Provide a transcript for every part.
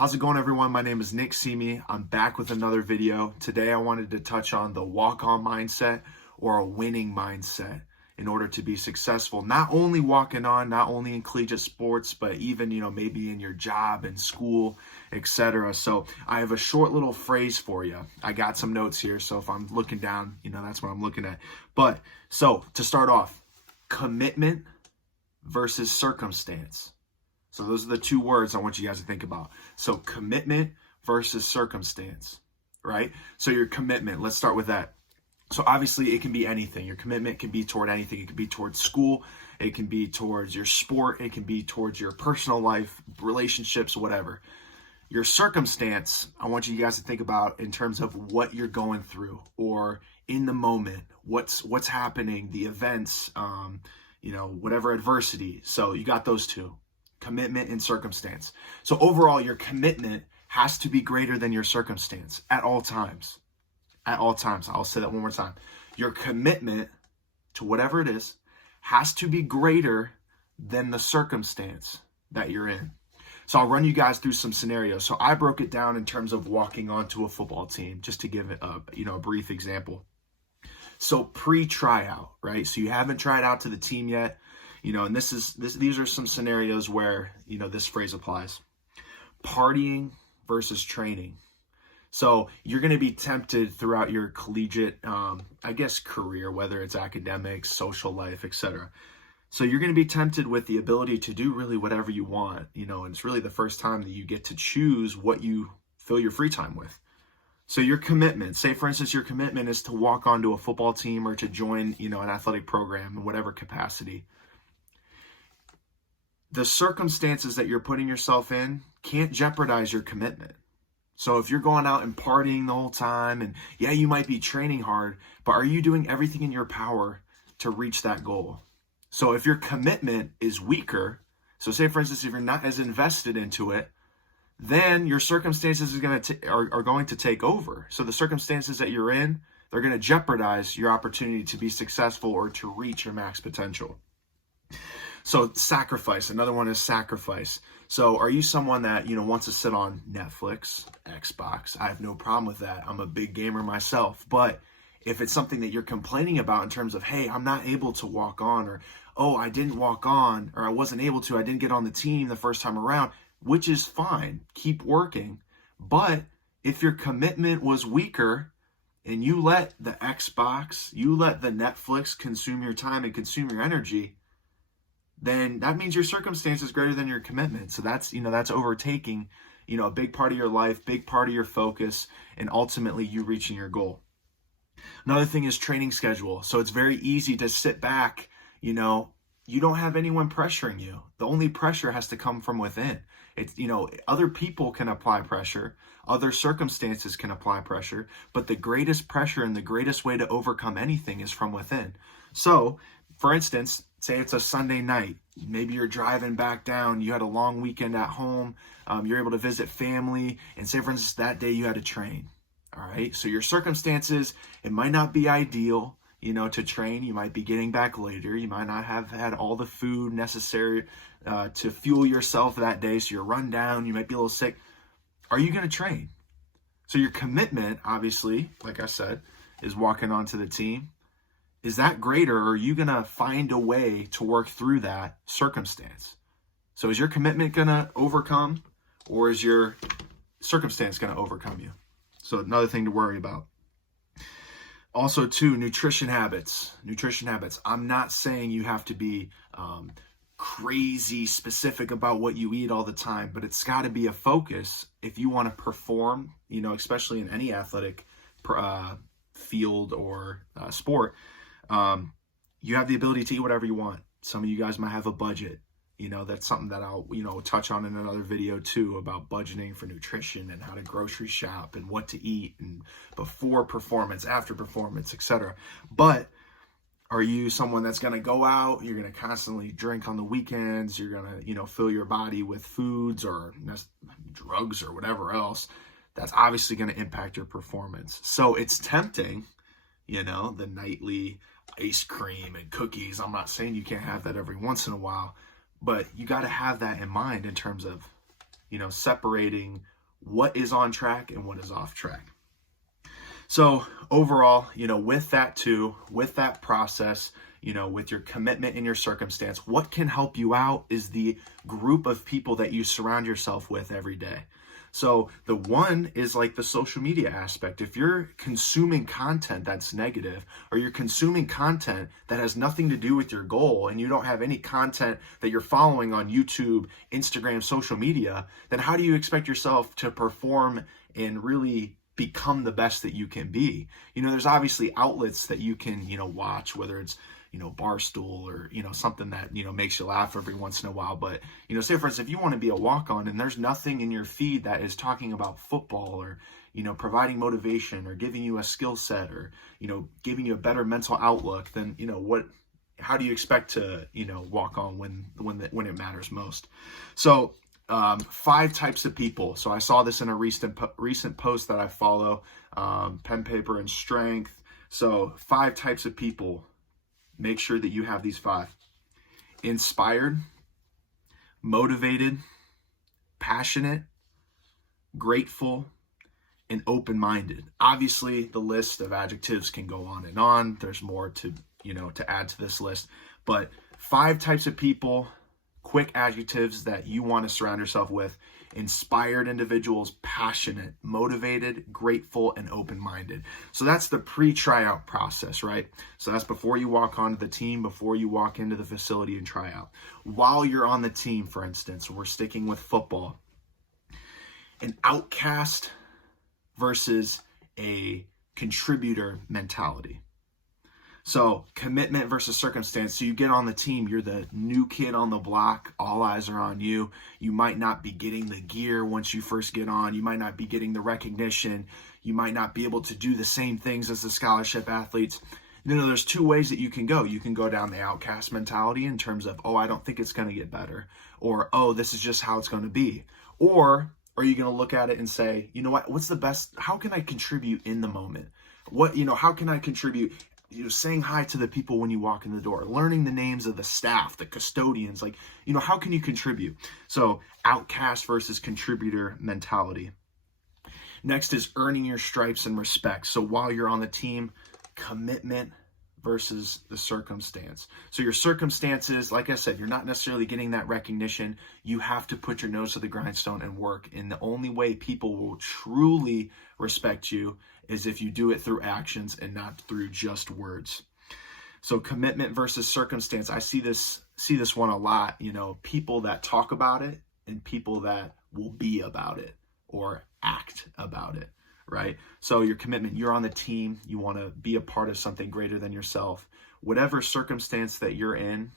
How's it going, everyone? My name is Nick Simi. I'm back with another video. Today I wanted to touch on the walk-on mindset or a winning mindset in order to be successful. Not only walking on, not only in collegiate sports, but even, maybe in your job and school, etc. So I have a short little phrase for you. I got some notes here, so if I'm looking down, that's what I'm looking at. But so to start off, commitment versus circumstance. So those are the two words I want you guys to think about. So commitment versus circumstance, right? So your commitment, let's start with that. So obviously it can be anything. Your commitment can be toward anything. It can be towards school. It can be towards your sport. It can be towards your personal life, relationships, whatever. Your circumstance, I want you guys to think about in terms of what you're going through or in the moment, what's happening, the events, whatever adversity. So you got those two. Commitment and circumstance. So overall, your commitment has to be greater than your circumstance at all times. At all times. I'll say that one more time. Your commitment to whatever it is has to be greater than the circumstance that you're in. So I'll run you guys through some scenarios. So I broke it down in terms of walking onto a football team, just to give it a brief example. So pre-tryout, right? So you haven't tried out to the team yet. And these are some scenarios where, this phrase applies. Partying versus training. So you're going to be tempted throughout your collegiate, career, whether it's academics, social life, etc. So you're going to be tempted with the ability to do really whatever you want, and it's really the first time that you get to choose what you fill your free time with. So your commitment, say for instance, your commitment is to walk onto a football team or to join, an athletic program in whatever capacity. The circumstances that you're putting yourself in can't jeopardize your commitment. So if you're going out and partying the whole time, and yeah, you might be training hard, but are you doing everything in your power to reach that goal? So if your commitment is weaker, so say for instance, if you're not as invested into it, then your circumstances are going to take over. So the circumstances that you're in, they're going to jeopardize your opportunity to be successful or to reach your max potential. So sacrifice, another one is sacrifice. So are you someone that, wants to sit on Netflix, Xbox? I have no problem with that. I'm a big gamer myself. But if it's something that you're complaining about in terms of, hey, I'm not able to walk on, or, oh, I didn't walk on, or I wasn't able to, I didn't get on the team the first time around, which is fine. Keep working. But if your commitment was weaker and you let the Xbox, you let the Netflix consume your time and consume your energy, then that means your circumstance is greater than your commitment. So that's overtaking, a big part of your life, big part of your focus, and ultimately you reaching your goal. Another thing is training schedule. So it's very easy to sit back, you don't have anyone pressuring you. The only pressure has to come from within. It's, other people can apply pressure, other circumstances can apply pressure, but the greatest pressure and the greatest way to overcome anything is from within. So, for instance, say it's a Sunday night, maybe you're driving back down, you had a long weekend at home, you're able to visit family, and say for instance that day you had to train, all right? So your circumstances, it might not be ideal, to train. You might be getting back later, you might not have had all the food necessary to fuel yourself that day, so you're run down, you might be a little sick. Are you going to train? So your commitment, obviously, like I said, is walking onto the team. Is that greater, or are you going to find a way to work through that circumstance? So is your commitment going to overcome, or is your circumstance going to overcome you? So another thing to worry about. Also, too, nutrition habits. Nutrition habits. I'm not saying you have to be crazy specific about what you eat all the time, but it's got to be a focus if you want to perform, especially in any athletic field or sport. You have the ability to eat whatever you want. Some of you guys might have a budget. That's something that I'll, touch on in another video too, about budgeting for nutrition and how to grocery shop and what to eat and before performance, after performance, etc. But are you someone that's going to go out, you're going to constantly drink on the weekends, you're going to, fill your body with foods or drugs or whatever else? That's obviously going to impact your performance. So it's tempting, the nightly ice cream and cookies. I'm not saying you can't have that every once in a while, but you got to have that in mind in terms of separating what is on track and what is off track. So overall, with that process, with your commitment and your circumstance, what can help you out is the group of people that you surround yourself with every day. So the one is like the social media aspect. If you're consuming content that's negative, or you're consuming content that has nothing to do with your goal, and you don't have any content that you're following on YouTube, Instagram, social media, then how do you expect yourself to perform and really become the best that you can be? There's obviously outlets that you can, watch, whether it's Barstool or, something that, makes you laugh every once in a while. But, say for instance, if you want to be a walk-on and there's nothing in your feed that is talking about football or, providing motivation or giving you a skill set or, giving you a better mental outlook, then, how do you expect to, walk on when it matters most? So, 5 types of people. So I saw this in a recent post that I follow, Pen, Paper, and Strength. So 5 types of people. Make sure that you have these 5. Inspired, motivated, passionate, grateful, and open-minded. Obviously, the list of adjectives can go on and on. There's more to add to this list. But 5 types of people, quick adjectives that you want to surround yourself with: inspired individuals, passionate, motivated, grateful, and open-minded. So that's the pre-tryout process, right? So that's before you walk onto the team, before you walk into the facility and try out. While you're on the team, for instance, we're sticking with football, an outcast versus a contributor mentality. So commitment versus circumstance. So you get on the team, you're the new kid on the block, all eyes are on you. You might not be getting the gear once you first get on. You might not be getting the recognition. You might not be able to do the same things as the scholarship athletes. There's 2 ways that you can go. You can go down the outcast mentality in terms of, I don't think it's going to get better. Or, this is just how it's going to be. Or are you going to look at it and say, what's the best? How can I contribute in the moment? How can I contribute? Saying hi to the people when you walk in the door, learning the names of the staff, the custodians, how can you contribute? So outcast versus contributor mentality. Next is earning your stripes and respect. So while you're on the team, commitment versus the circumstance. So your circumstances, like I said, you're not necessarily getting that recognition. You have to put your nose to the grindstone and work. And the only way people will truly respect you is if you do it through actions and not through just words. So commitment versus circumstance. I see this one a lot, people that talk about it and people that will be about it or act about it, right? So your commitment, you're on the team, you want to be a part of something greater than yourself. Whatever circumstance that you're in,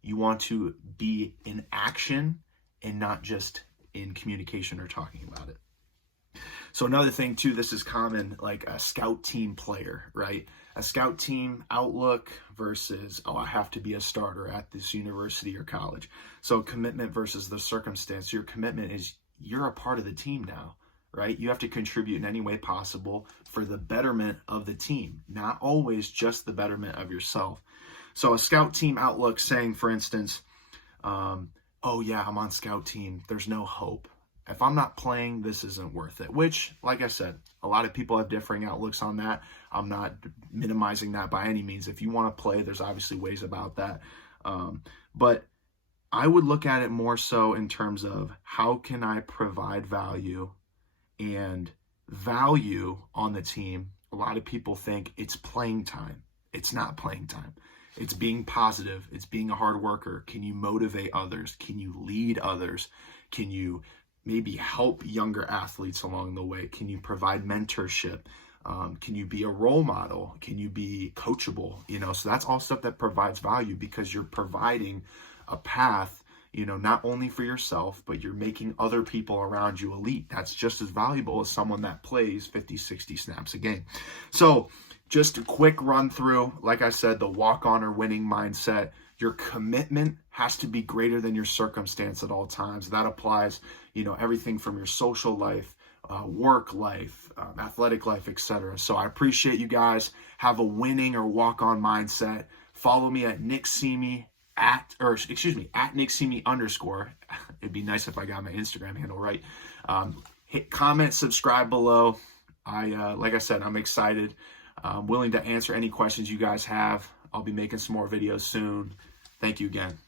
you want to be in action and not just in communication or talking about it. So another thing too, this is common, like a scout team player, right? A scout team outlook versus, I have to be a starter at this university or college. So commitment versus the circumstance. Your commitment is you're a part of the team now, right? You have to contribute in any way possible for the betterment of the team, not always just the betterment of yourself. So a scout team outlook saying, for instance, I'm on scout team. There's no hope. If I'm not playing, this isn't worth it. Which, like I said, a lot of people have differing outlooks on that. I'm not minimizing that by any means. If you want to play, there's obviously ways about that. But I would look at it more so in terms of how can I provide value, and value on the team. A lot of people think it's playing time. It's not playing time. It's being positive. It's being a hard worker. Can you motivate others? Can you lead others? Can you maybe help younger athletes along the way? Can you provide mentorship? Can you be a role model? Can you be coachable? So that's all stuff that provides value because you're providing a path, not only for yourself, but you're making other people around you elite. That's just as valuable as someone that plays 50, 60 snaps a game. So just a quick run through, like I said, the walk-on or winning mindset. Your commitment has to be greater than your circumstance at all times. That applies, everything from your social life, work life, athletic life, etc. So I appreciate you guys. Have a winning or walk-on mindset. Follow me at Nick Simi at Nick See Me _. It'd be nice if I got my Instagram handle right. Hit comment, subscribe below. Like I said, I'm excited. I'm willing to answer any questions you guys have. I'll be making some more videos soon. Thank you again.